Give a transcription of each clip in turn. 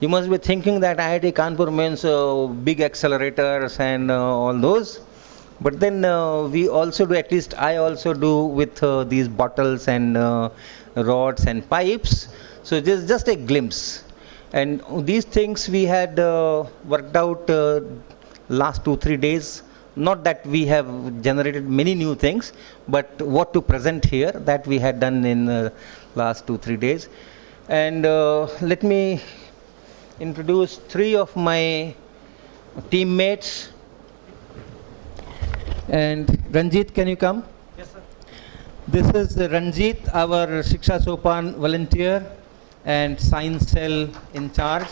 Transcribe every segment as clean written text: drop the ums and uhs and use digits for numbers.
You must be thinking that IIT Kanpur means big accelerators and all those. But then we also do, at least I also do with these bottles and rods and pipes. So this is just a glimpse. And these things we had worked out last 2-3 days. Not that we have generated many new things, but what to present here that we had done in last 2-3 days. And let me introduce 3 of my teammates. And Ranjit, can you come? Yes, sir. This is Ranjit, our Shiksha Sopan volunteer and science cell in charge.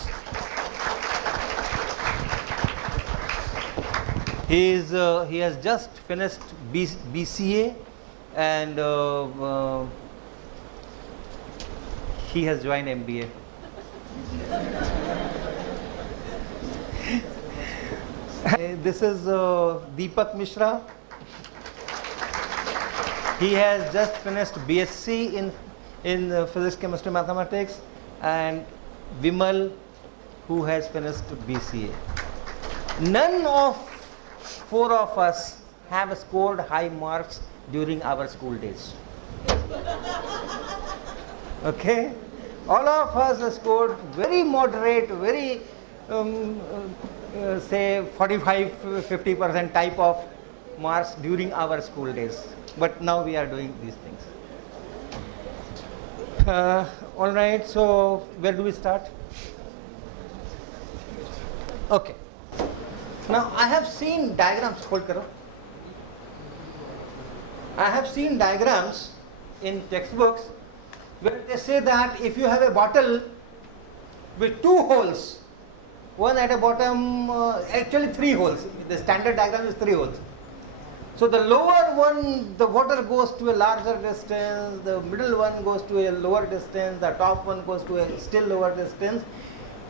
He has just finished BCA and he has joined MBA. This is Deepak Mishra. He has just finished BSc in Physics, Chemistry, Mathematics, and Vimal, who has finished BCA. None of 4 of us have scored high marks during our school days. Okay? All of us scored very moderate, very say 45-50% type of marks during our school days. But now we are doing these things. All right, so where do we start? Okay. Now I have seen diagrams, hold karo. I have seen diagrams in textbooks where they say that if you have a bottle with 2 holes, one at the bottom, actually 3 holes, the standard diagram is 3 holes. So the lower one, the water goes to a larger distance, the middle one goes to a lower distance, the top one goes to a still lower distance.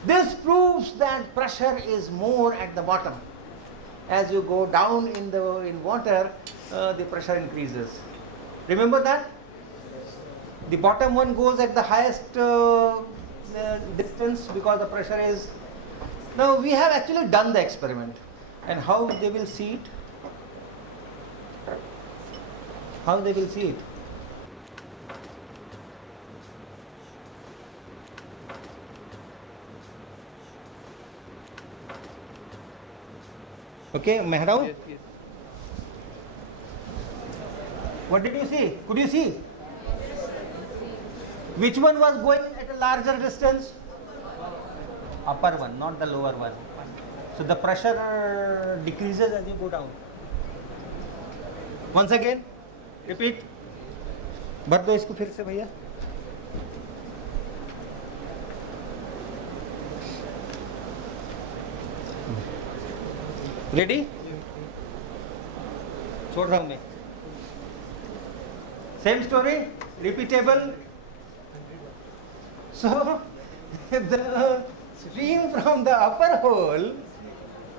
This proves that pressure is more at the bottom. As you go down in water, the pressure increases. Remember that? The bottom one goes at the highest distance because the pressure is. Now we have actually done the experiment, and how they will see it? How they will see it? Okay, Mehrao? Yes, yes. What did you see? Could you see? Which one was going at a larger distance? Upper one, not the lower one. So the pressure decreases as you go down. Once again, repeat. भर दो इसको फिर से भैया. Ready? छोड़ रहा हूँ मैं. Same story, repeatable. So the stream from the upper hole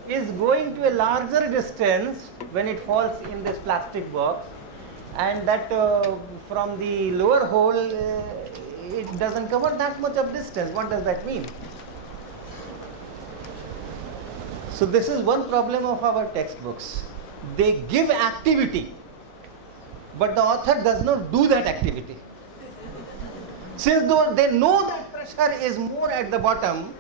is going to a larger distance when it falls in this plastic box, and that from the lower hole it doesn't cover that much of distance. What does that mean? So this is one problem of our textbooks. They give activity, but the author does not do that activity. Since though they know that pressure is more at the bottom,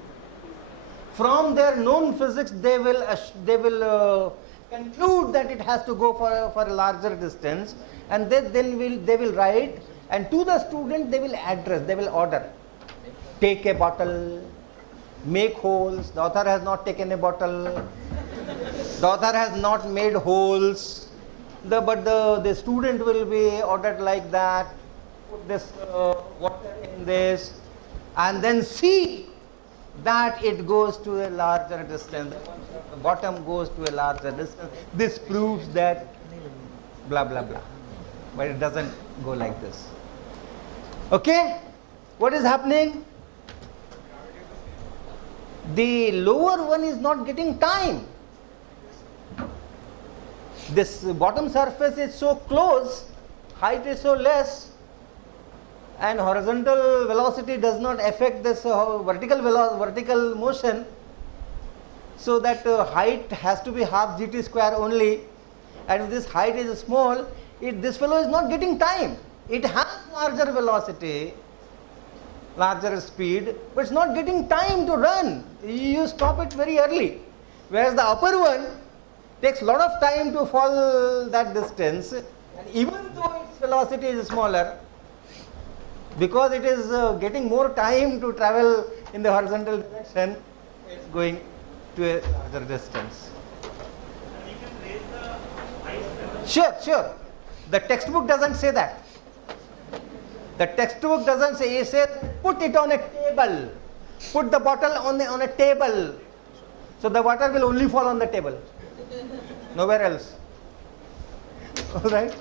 from their known physics they will conclude that it has to go for a larger distance, and they will write, and to the student they will address, they will order. Take a bottle, make holes. The author has not taken a bottle. The author has not made holes. But the student will be ordered like that. Put this water in this, and then see that it goes to a larger distance. The bottom goes to a larger distance. This proves that blah blah blah. But it doesn't go like this. Okay? What is happening? The lower one is not getting time. This bottom surface is so close, height is so less, and horizontal velocity does not affect this vertical motion, so that height has to be half gt square only, and if this height is small, this fellow is not getting time. It has larger velocity, larger speed, but it's not getting time to run. You stop it very early, whereas the upper one takes a lot of time to fall that distance, and even though its velocity is smaller, because it is getting more time to travel in the horizontal direction, it's going to a larger distance. And we can raise the height. Sure. The textbook doesn't say that. The textbook doesn't say. It says put it on a table. Put the bottle on a table. So the water will only fall on the table. Nowhere else. All right.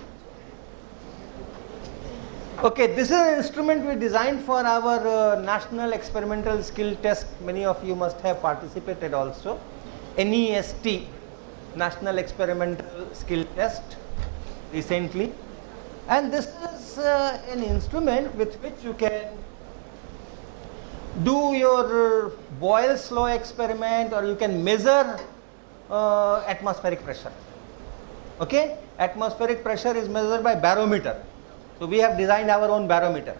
Okay, this is an instrument we designed for our National Experimental Skill Test. Many of you must have participated also. NEST, National Experimental Skill Test, recently. And this is an instrument with which you can do your Boyle's law experiment, or you can measure atmospheric pressure. Okay, atmospheric pressure is measured by barometer. So we have designed our own barometer,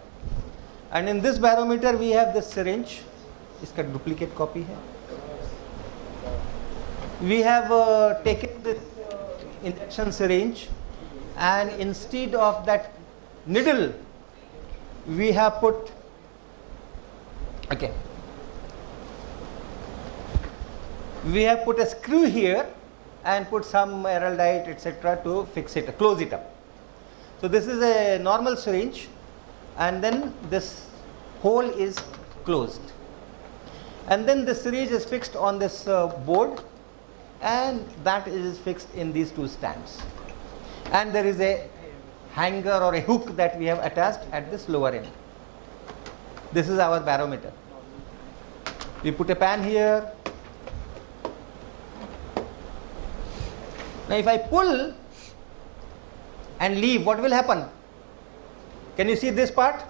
and in this barometer we have this syringe. इसका duplicate copy है. We have taken this injection syringe, and instead of that needle, we have put a screw here and put some araldite, etc., to fix it, close it up. So this is a normal syringe, and then this hole is closed, and then the syringe is fixed on this board, and that is fixed in these two stands, and there is a hanger or a hook that we have attached at this lower end. This is our barometer. We put a pan here. Now if I pull and leave, what will happen? Can you see this part?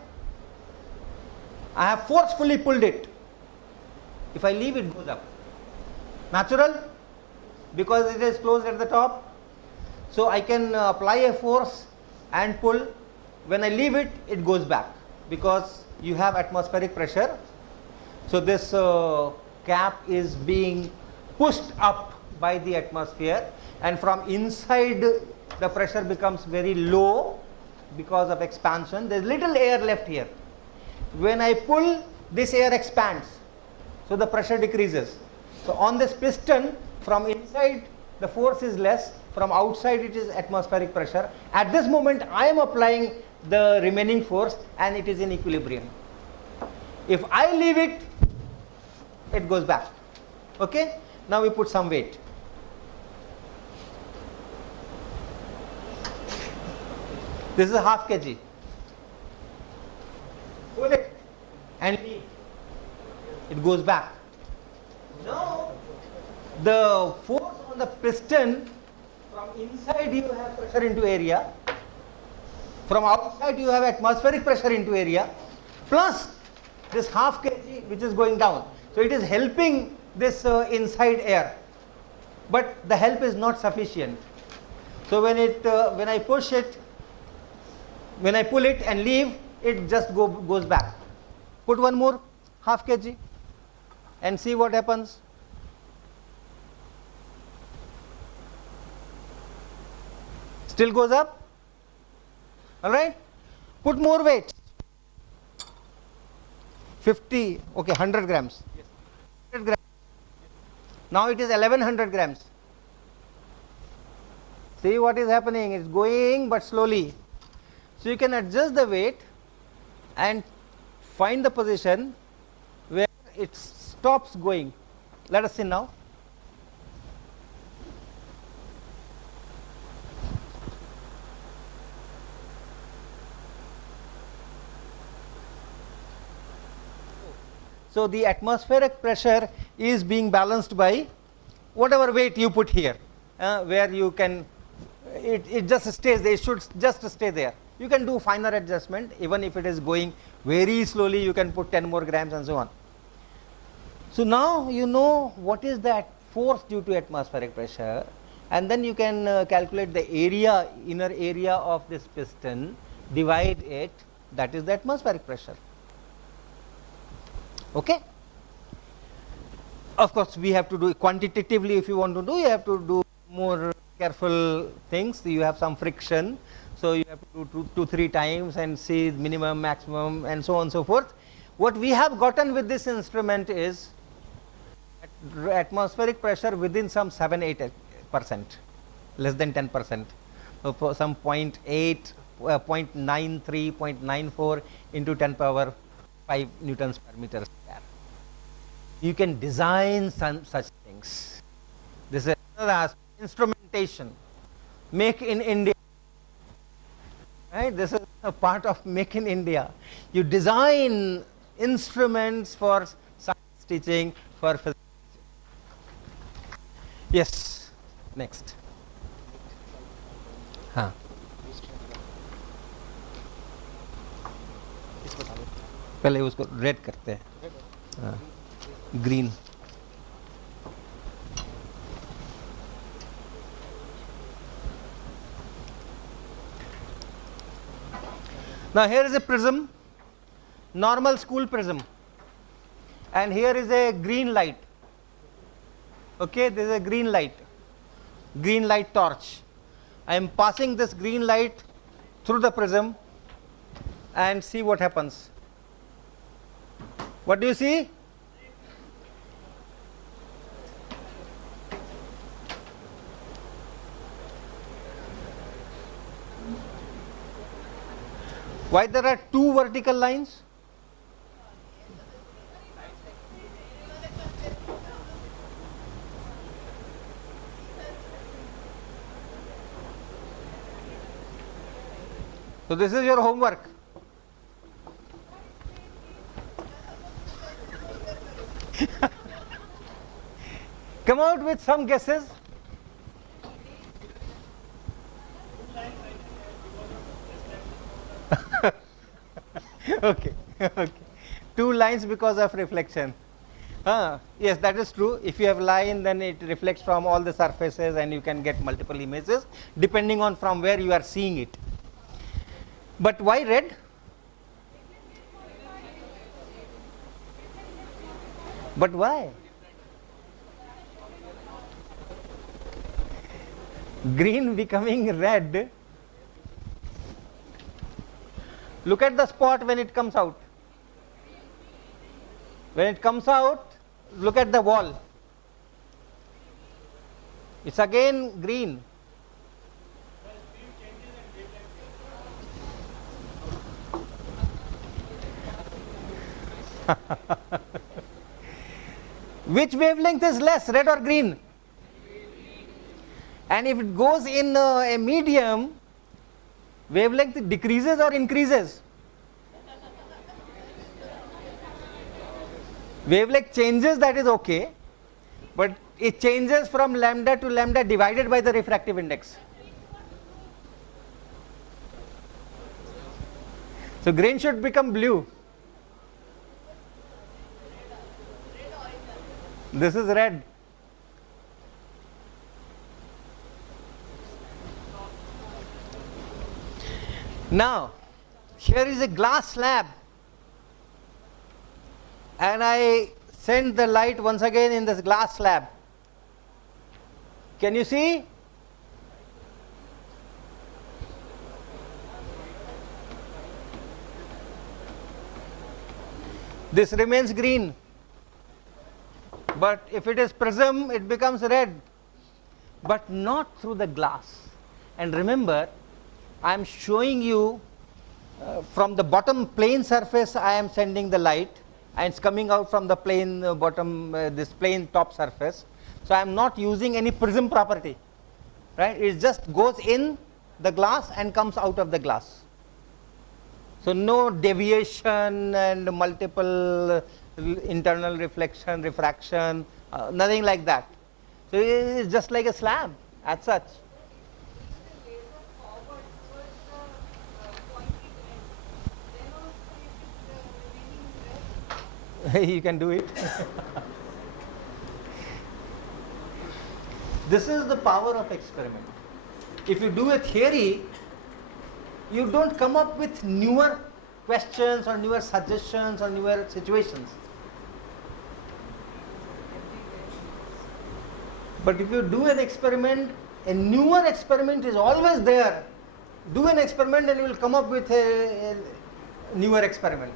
I have forcefully pulled it. If I leave, it goes up. Natural, because it is closed at the top. So I can apply a force and pull. When I leave it, it goes back, because you have atmospheric pressure. So this cap is being pushed up by the atmosphere, and from inside the pressure becomes very low because of expansion. There is little air left here. When I pull, this air expands, so the pressure decreases. So on this piston, from inside the force is less, from outside it is atmospheric pressure. At this moment I am applying the remaining force, and it is in equilibrium. If I leave it, it goes back. Okay, now we put some weight. This is a half kg. Pull it and leave. It goes back. Now the force on the piston, from inside you have pressure into area, from outside you have atmospheric pressure into area, plus this half kg which is going down. So it is helping this inside air, but the help is not sufficient. So when I push it, when I pull it and leave, it just goes back. Put one more half kg and see what happens. Still goes up. All right, put more weight. 50, okay, 100 grams. 100 grams. Now it is 1100 grams. See what is happening? It's going but slowly. So you can adjust the weight and find the position where it stops going. Let us see now. So the atmospheric pressure is being balanced by whatever weight you put here, where you can, it just stays there. It should just stay there. You can do finer adjustment. Even if it is going very slowly, you can put 10 more grams and so on. So now you know what is that force due to atmospheric pressure, and then you can calculate the area, inner area of this piston, divide it, that is the atmospheric pressure. Okay? Of course, we have to do it quantitatively. If you want to do, you have to do more careful things. You have some friction, so you have to do 2-3 times and see minimum, maximum, and so on and so forth. What we have gotten with this instrument is atmospheric pressure within some 7-8%, less than 10%. So for some 0.8, 0.93, 0.94 into 10 power 5 newtons per meter square. You can design some such things. This is another aspect. Instrumentation, make in India. Right? This is a part of make in India. You design instruments for science teaching, for physics. Yes, next. हाँ. पहले उसको red करते हैं. हाँ. Green. Now here is a prism, normal school prism, and here is a green light. Okay, this is a green light torch. I am passing this green light through the prism and see what happens. What do you see? Why there are 2 vertical lines? So this is your homework. Come out with some guesses. Okay, okay. 2 lines because of reflection. Yes, that is true. If you have line, then it reflects from all the surfaces and you can get multiple images depending on from where you are seeing it. But why red? But why? Green becoming red. Look at the spot when it comes out. When it comes out, look at the wall. It's again green. Which wavelength is less, red or green? And if it goes in a medium, wavelength decreases or increases? Wavelength changes, that is okay, but it changes from lambda to lambda divided by the refractive index. So green should become blue. This is red. Now, here is a glass slab, and I send the light once again in this glass slab. Can you see? This remains green, but if it is prism, it becomes red, but not through the glass. And remember, I am showing you from the bottom plane surface I am sending the light, and it's coming out from the plane bottom, this plane top surface. So I am not using any prism property, right? It just goes in the glass and comes out of the glass. So no deviation and multiple internal reflection, refraction, nothing like that. So it is just like a slab as such. You can do it. This is the power of experiment. If you do a theory, you don't come up with newer questions or newer suggestions or newer situations. But if you do an experiment, a newer experiment is always there. Do an experiment and you will come up with a newer experiment.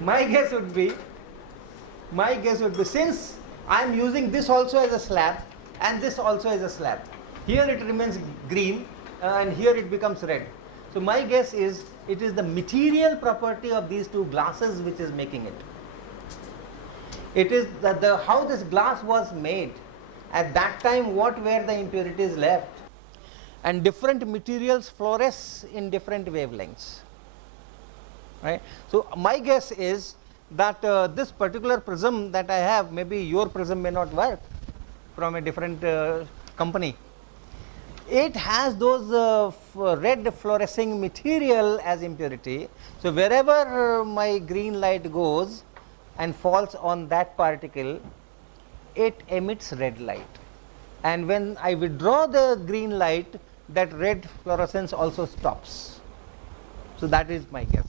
My guess would be, since I am using this also as a slab and this also as a slab, here it remains green and here it becomes red. So my guess is it is the material property of these two glasses which is making it. It is how this glass was made, at that time what were the impurities left, and different materials fluoresce in different wavelengths. Right? So my guess is that this particular prism that I have, maybe your prism may not work from a different company. It has those red fluorescing material as impurity. So wherever my green light goes and falls on that particle, it emits red light. And when I withdraw the green light, that red fluorescence also stops. So that is my guess.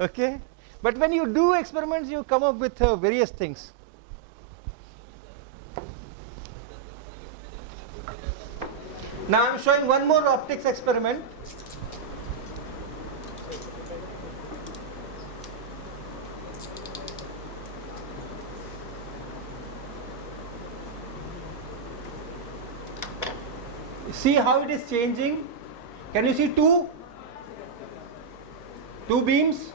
Okay? But when you do experiments, you come up with various things. Now I am showing one more optics experiment. See how it is changing. Can you see two beams?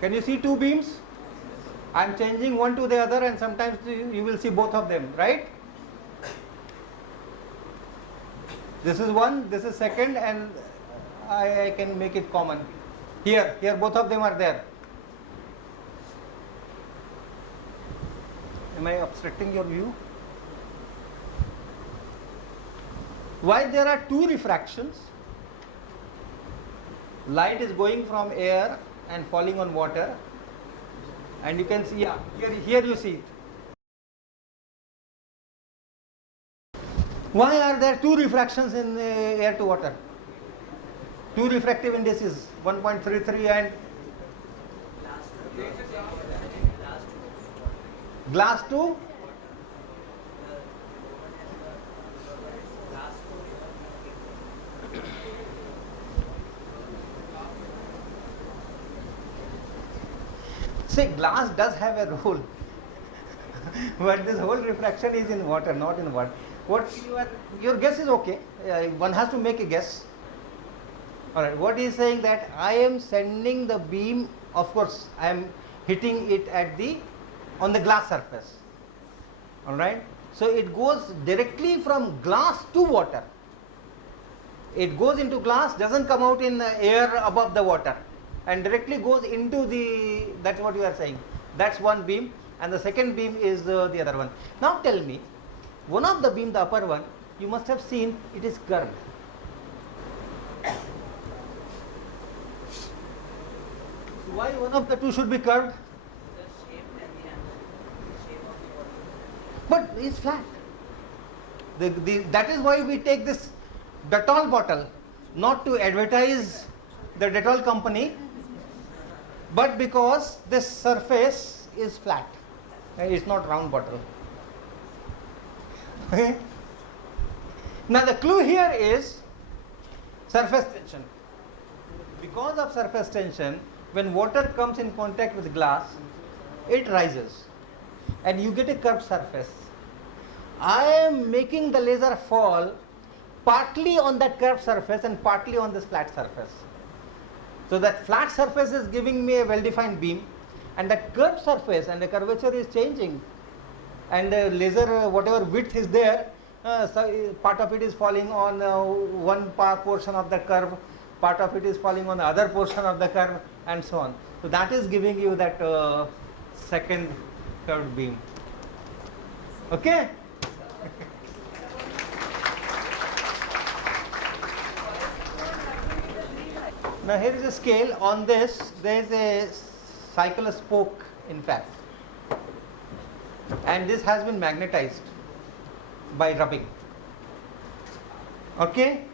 Can you see two beams? I am changing one to the other, and sometimes you will see both of them, right? This is one, this is second, and I can make it common. Here both of them are there. Am I obstructing your view? Why there are two refractions? Light is going from air and falling on water, and you can see, yeah, here you see it. Why are there two refractions in air to water? Two refractive indices, 1.33 and glass to say glass does have a role, but this whole refraction is in water, not in water. Your guess is okay. One has to make a guess. All right. What he is saying that I am sending the beam. Of course, I am hitting it on the glass surface. All right. So it goes directly from glass to water. It goes into glass, doesn't come out in the air above the water, and directly goes into the. That's what you are saying. That's one beam, and the second beam is the other one. Now tell me. One of the beam, the upper one, you must have seen it is curved. Why one of the two should be curved? The shape and the shape of the bottle. But it's flat. That is why we take this Dettol bottle, not to advertise the Dettol company, but because this surface is flat. It's not round bottle. Okay. Now the clue here is surface tension. Because of surface tension, when water comes in contact with glass, it rises and you get a curved surface. I am making the laser fall partly on that curved surface and partly on this flat surface. So that flat surface is giving me a well-defined beam, and that curved surface and the curvature is changing. And the laser, whatever width is there, so part of it is falling on one portion of the curve, part of it is falling on the other portion of the curve, and so on. So that is giving you that second curved beam. Okay? Now here is a scale. On this there is a cycle spoke, in fact, and this has been magnetized by rubbing. Okay.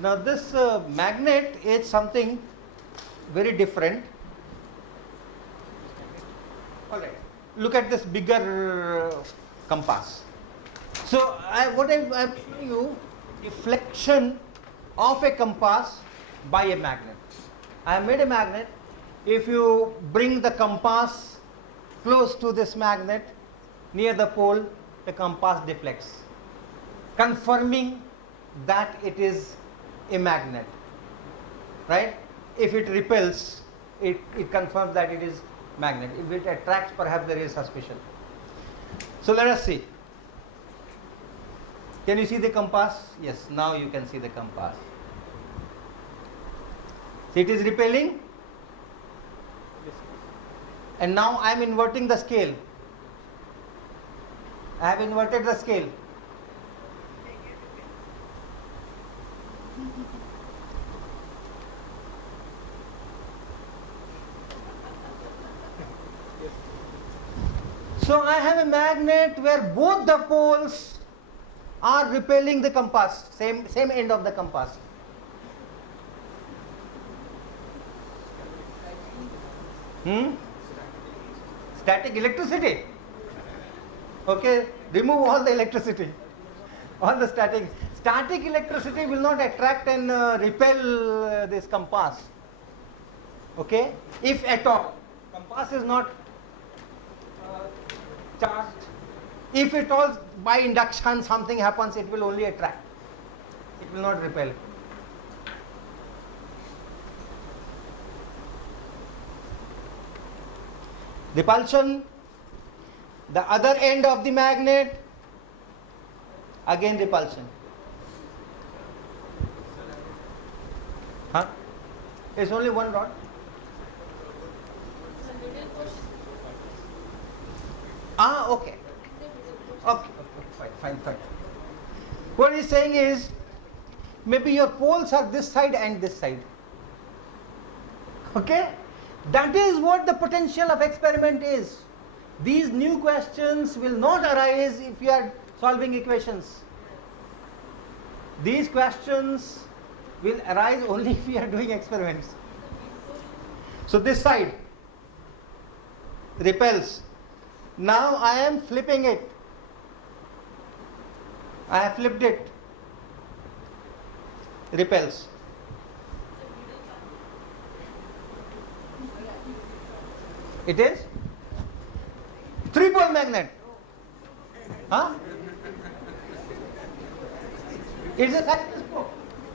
Now this magnet is something very different. Alright, look at this bigger compass. So what I'm showing you, deflection of a compass by a magnet. I have made a magnet. If you bring the compass close to this magnet near the pole, the compass deflects, confirming that it is a magnet, right? If it repels, it confirms that it is magnet. If it attracts, perhaps there is suspicion. So let us see. Can you see the compass? Yes, now you can see the compass. So it is repelling, and now I am inverting the scale. I have inverted the scale. So I have a magnet where both the poles are repelling the compass, same end of the compass. Static electricity. Okay, remove all the electricity, all the static. Static electricity will not attract and repel this compass. Okay, if at all, compass is not charged. If at all by induction something happens, it will only attract. It will not repel. Repulsion, the other end of the magnet, again repulsion. Huh? It's only one rod. Ah, okay. Okay, fine. What he's saying is, maybe your poles are this side and this side. Okay? That is what the potential of experiment is. These new questions will not arise if you are solving equations. These questions will arise only if you are doing experiments. So this side repels. Now I am flipping it. I have flipped it. Repels. It is 3-pole magnet. Huh? It's a cycle spoke.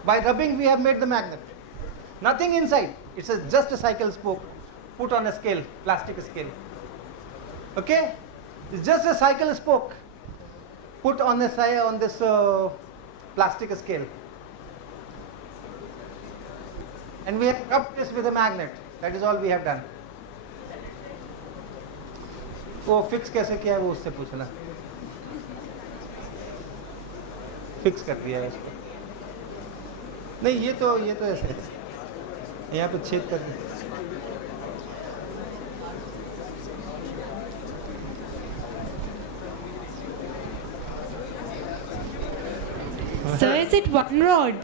By rubbing we have made the magnet. Nothing inside. It's just a cycle spoke put on a scale, plastic scale. Okay? It's just a cycle spoke put on this plastic scale. And we have rubbed this with a magnet. That is all we have done. वो fix कैसे किया है वो उससे पूछना. Fix कर दिया है इसको. नहीं ये तो ऐसे यहाँ पे छेद कर दिया. Sir, is it one rod?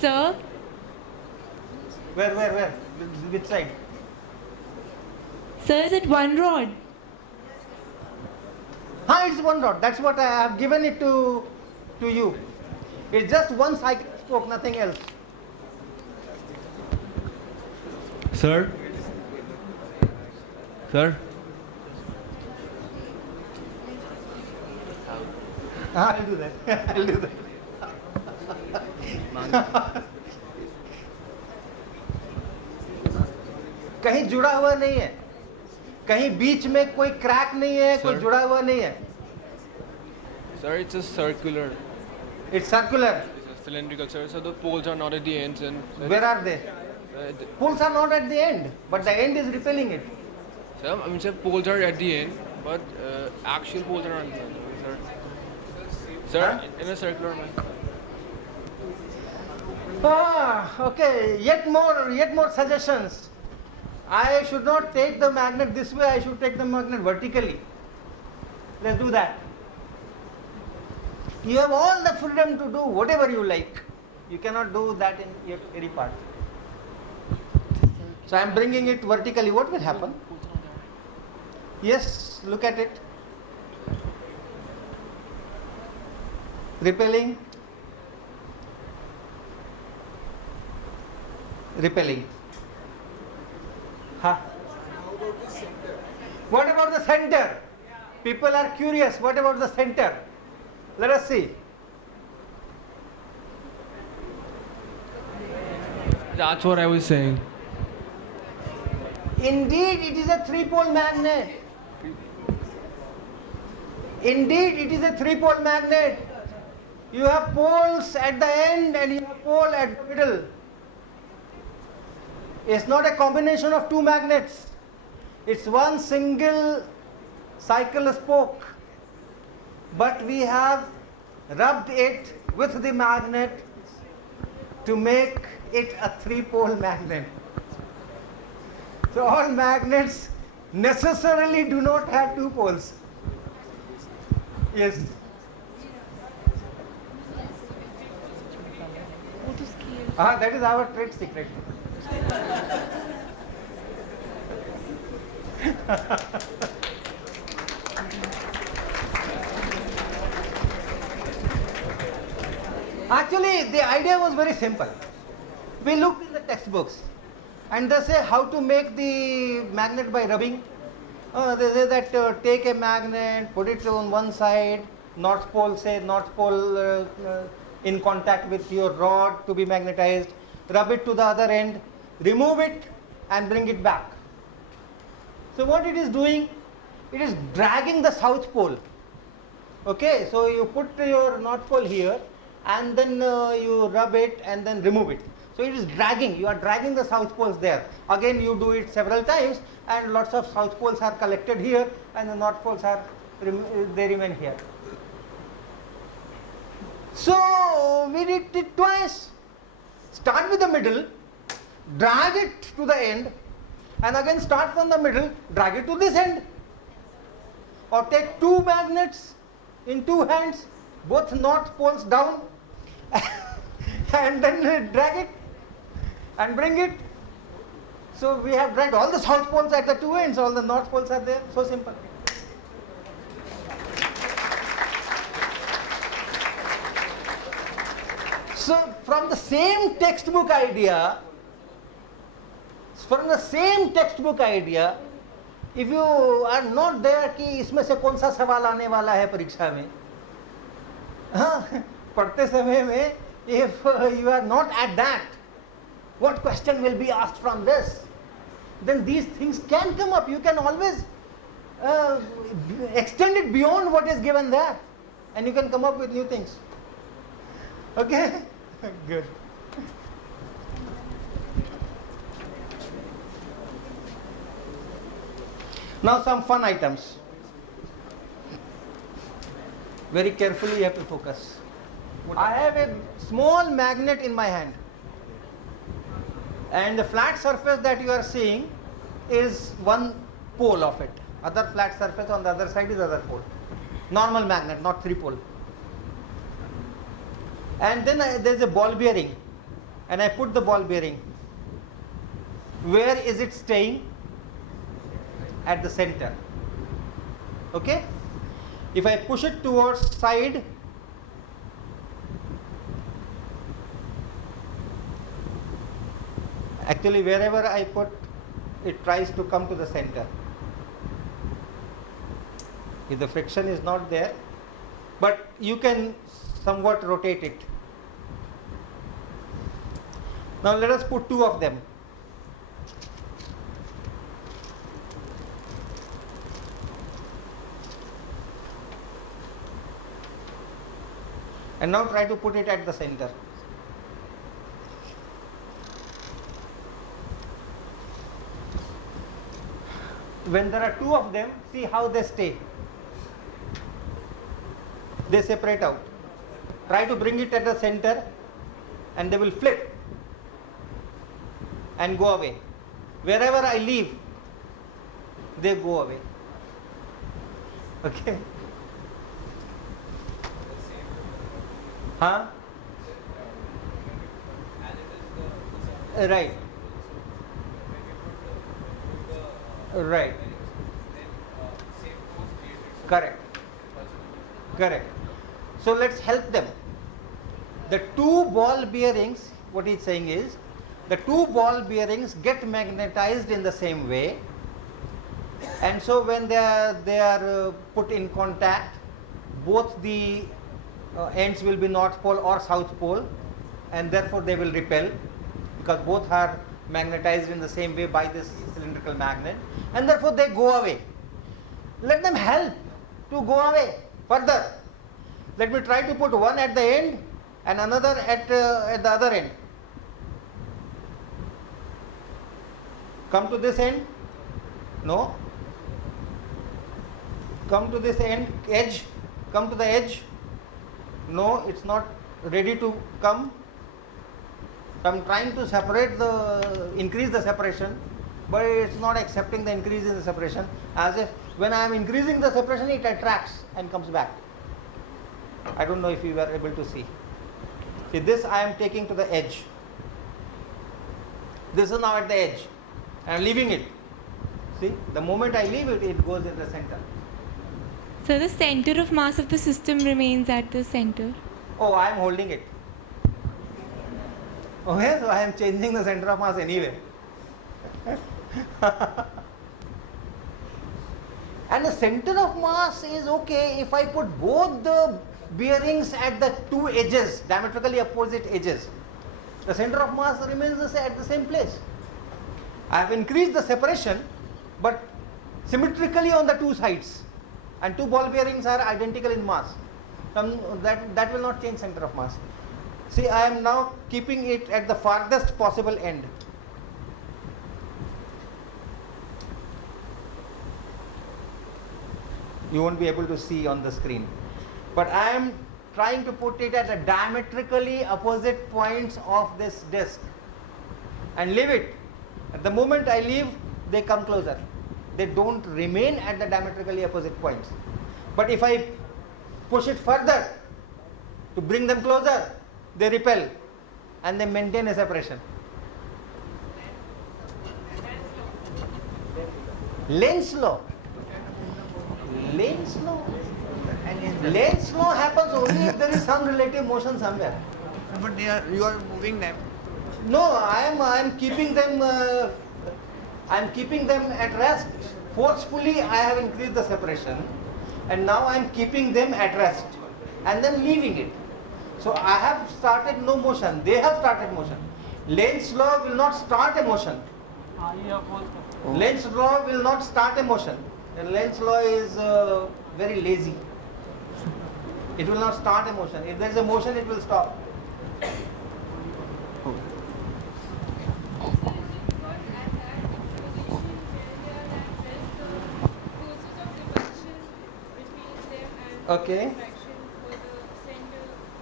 Sir? Where? Which side? Sir, is it one rod? It's one rod. That's what I have given it to you. It's just one cycle spoke, nothing else. Sir? I'll do that. I'll do that. कहीं जुड़ा हुआ नहीं है, कहीं बीच में कोई crack नहीं है, कोई Sir? जुड़ा हुआ नहीं है. Sir, it's a circular. It's circular. It's a cylindrical, sir. So the poles are not at the ends and... Where are they? Poles are not at the end, but the end is repelling it. Sir, I mean, sir, poles are at the end, but actual poles are on the end, sir. Sir, Huh? in a circular man. Okay, yet more suggestions. I should not take the magnet this way, I should take the magnet vertically. Let's do that. You have all the freedom to do whatever you like. You cannot do that in any part. So I am bringing it vertically. What will happen? Yes, look at it. Repelling. Repelling. Huh? What about the center? People are curious. What about the center? Let us see. That's what I was saying. Indeed, it is a three-pole magnet. Indeed, it is a three-pole magnet. You have poles at the end and you have pole at the middle. It's not a combination of two magnets. It's one single cycle spoke. But we have rubbed it with the magnet to make it a three-pole magnet. So all magnets necessarily do not have two poles. Yes. That is our trade secret. Actually, the idea was very simple. We looked in the textbooks and they say how to make the magnet by rubbing. They say that take a magnet, put it on one side, north pole, say north pole in contact with your rod to be magnetized, rub it to the other end, remove it and bring it back. So what it is doing, it is dragging the south pole. Okay, so you put your north pole here and then you rub it and then remove it. So it is dragging, you are dragging the south poles there. Again you do it several times and lots of south poles are collected here and the north poles are, they remain here. So we did it twice. Start with the middle, drag it to the end and again start from the middle, drag it to this end. Or take two magnets in two hands, both north poles down and then drag it and bring it. So we have dragged all the south poles at the two ends, all the north poles are there, so simple. So from the same textbook idea, if you are not there कि इसमें से कौन सा सवाल आने वाला है परीक्षा में, हाँ, पढ़ते समय में, if you are not at that, what question will be asked from this? Then these things can come up. You can always extend it beyond what is given there, and you can come up with new things. Okay, good. Now some fun items. Very carefully you have to focus. I have a small magnet in my hand and the flat surface that you are seeing is one pole of it. Other flat surface on the other side is other pole. Normal magnet, not three pole. And then there is a ball bearing and I put the ball bearing. Where is it staying? At the center. Okay? If I push it towards side, actually wherever I put, it tries to come to the center. If the friction is not there, but you can somewhat rotate it. Now let us put two of them. And now try to put it at the center. When there are two of them, see how they stay. They separate out. Try to bring it at the center and they will flip. and go away. Wherever I leave, they go away. Okay? Huh? Right. Right. Correct. Correct. So let's help them. The two ball bearings, what he's saying is, the two ball bearings get magnetized in the same way, and so when they are put in contact, both the ends will be north pole or south pole, and therefore they will repel, because both are magnetized in the same way by this cylindrical magnet, and therefore they go away. Let them help to go away further. Let me try to put one at the end and another at the other end. Come to this end? No. Come to this end, edge. Come to the edge. No, it's not ready to come. I'm trying to increase the separation, but it's not accepting the increase in the separation, as if when I am increasing the separation, it attracts and comes back. I don't know if you were able to see. See, this I am taking to the edge. This is now at the edge. I am leaving it. See, the moment I leave it, it goes in the center. So the center of mass of the system remains at the center. Oh, I am holding it. Okay, so I am changing the center of mass anyway. And the center of mass is okay if I put both the bearings at the two edges, diametrically opposite edges. The center of mass remains at the same place. I have increased the separation, but symmetrically on the two sides, and two ball bearings are identical in mass. That will not change center of mass. See, I am now keeping it at the farthest possible end. You won't be able to see on the screen, but I am trying to put it at the diametrically opposite points of this disc and leave it. At the moment I leave, they come closer. They don't remain at the diametrically opposite points. But if I push it further to bring them closer, they repel and they maintain a separation. Lenz's law. Lenz's law. Lenz's law happens only if there is some relative motion somewhere. But you are moving them. No, I am keeping them. I am keeping them at rest. Forcefully, I have increased the separation, and now I am keeping them at rest, and then leaving it. So I have started no motion. They have started motion. Lenz's law will not start a motion. Lenz's law will not start a motion. And Lenz's law is very lazy. It will not start a motion. If there is a motion, it will stop. Okay.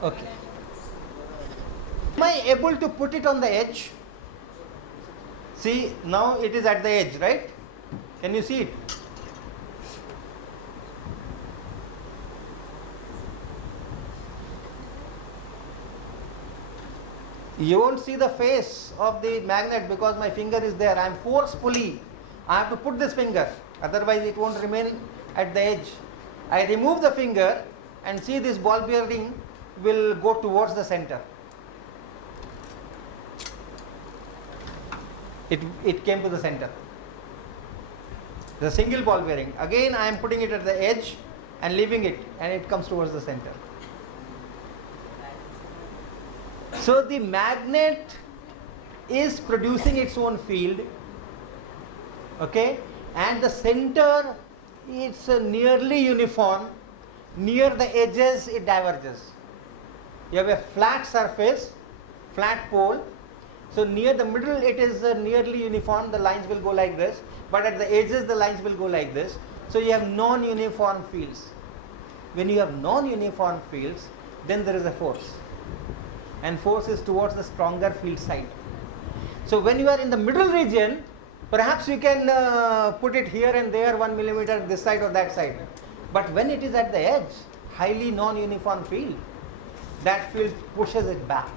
Okay. Am I able to put it on the edge? See, now it is at the edge, right? Can you see it? You won't see the face of the magnet because my finger is there. I am forcefully, I have to put this finger, otherwise it won't remain at the edge. I remove the finger and see this ball bearing will go towards the center. It came to the center. The single ball bearing. Again I am putting it at the edge and leaving it, and it comes towards the center. So the magnet is producing its own field, okay, and the center is nearly uniform. Near the edges it diverges. You have a flat surface, flat pole, so near the middle it is nearly uniform, the lines will go like this, but at the edges the lines will go like this. So you have non-uniform fields. When you have non-uniform fields, then there is a force, and force is towards the stronger field side. So when you are in the middle region, perhaps you can put it here and there 1 millimeter this side or that side. But when it is at the edge, highly non-uniform field, that field pushes it back.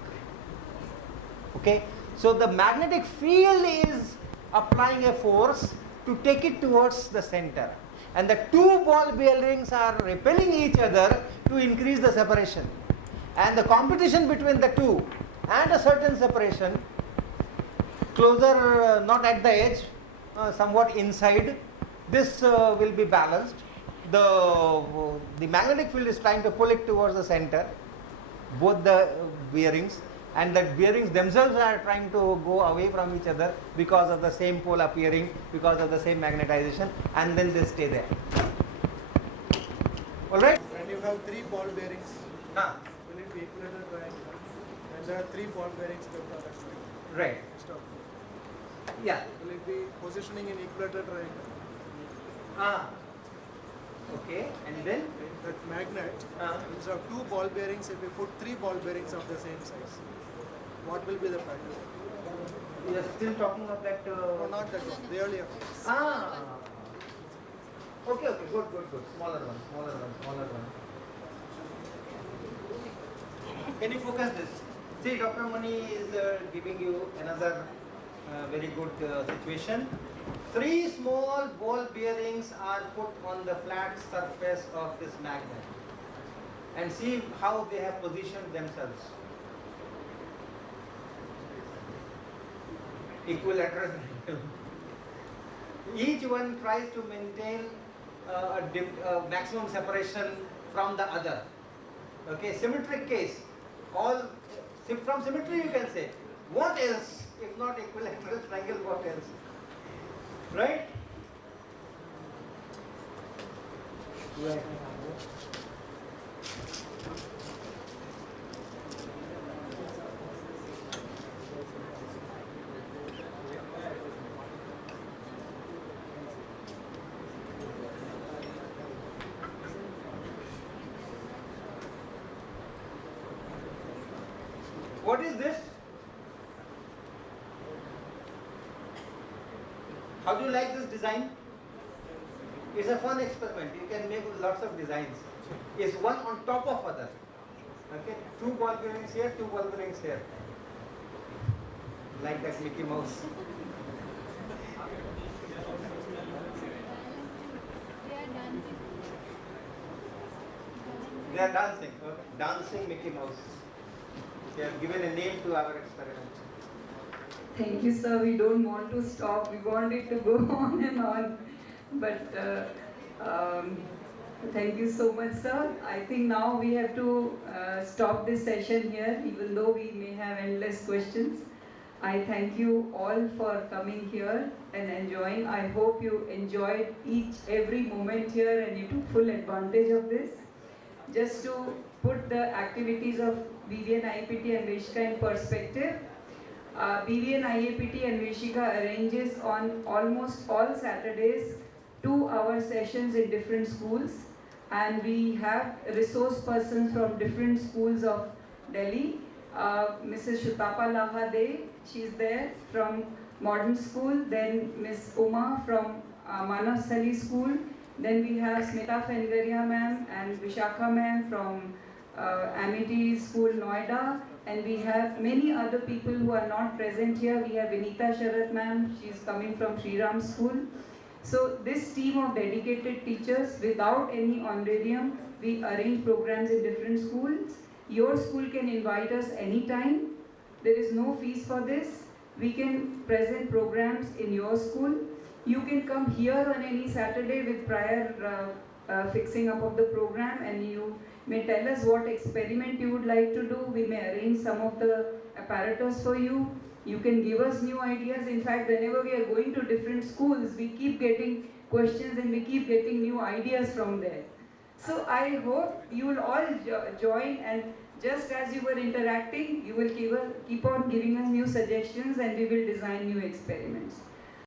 Okay, so the magnetic field is applying a force to take it towards the center, and the two ball bearings are repelling each other to increase the separation, and the competition between the two and a certain separation closer, not at the edge, somewhat inside, this will be balanced. The magnetic field is trying to pull it towards the center, both the bearings, and the bearings themselves are trying to go away from each other because of the same pole appearing, because of the same magnetization, and then they stay there. Alright? And you have 3 ball bearings, will it be equilateral triangle? And there are 3 ball bearings left on that side. Right. Stop. Yeah. Will it be positioning in equilateral triangle? Okay, and then? That magnet, instead of 2 ball bearings, if we put 3 ball bearings of the same size, what will be the pattern? You are still talking of that. No, not that one, the earlier one. Okay, good. Smaller one. Can you focus this? See, Dr. Mani is giving you another very good situation. 3 small ball bearings are put on the flat surface of this magnet, and see how they have positioned themselves. Equilateral. Each one tries to maintain a maximum separation from the other. Okay, symmetric case. From symmetry you can say, what else if not equilateral triangle, what else? Right? What is this? How do you like this design? It's a fun experiment. You can make lots of designs. It's one on top of other. Okay, 2 ball bearings here, 2 ball bearings here. Like that Mickey Mouse. They are dancing. Okay. Dancing Mickey Mouse. They have given a name to our experiment. Thank you, sir. We don't want to stop. We want it to go on and on. But thank you so much, sir. I think now we have to stop this session here, even though we may have endless questions. I thank you all for coming here and enjoying. I hope you enjoyed every moment here and you took full advantage of this. Just to put the activities of BVN-IAPT Aaveshika in perspective, BVN-IAPT Aaveshika arranges on almost all Saturdays 2-hour sessions in different schools, and we have resource persons from different schools of Delhi. Mrs. Shutapa Lahade, she is there from Modern School, then Miss Uma from Manav Sali School, then we have Smita Fengaria ma'am and Vishakha ma'am from Amity School, Noida, and we have many other people who are not present here. We have Vinita Sharat ma'am, she is coming from Sri Ram School. So this team of dedicated teachers, without any honorarium, we arrange programs in different schools. Your school can invite us anytime. There is no fees for this. We can present programs in your school. You can come here on any Saturday with prior fixing up of the program, and you may tell us what experiment you would like to do. We may arrange some of the apparatus for you. You can give us new ideas. In fact, whenever we are going to different schools, we keep getting questions and we keep getting new ideas from there. So I hope you will all join, and just as you were interacting, you will keep on giving us new suggestions and we will design new experiments.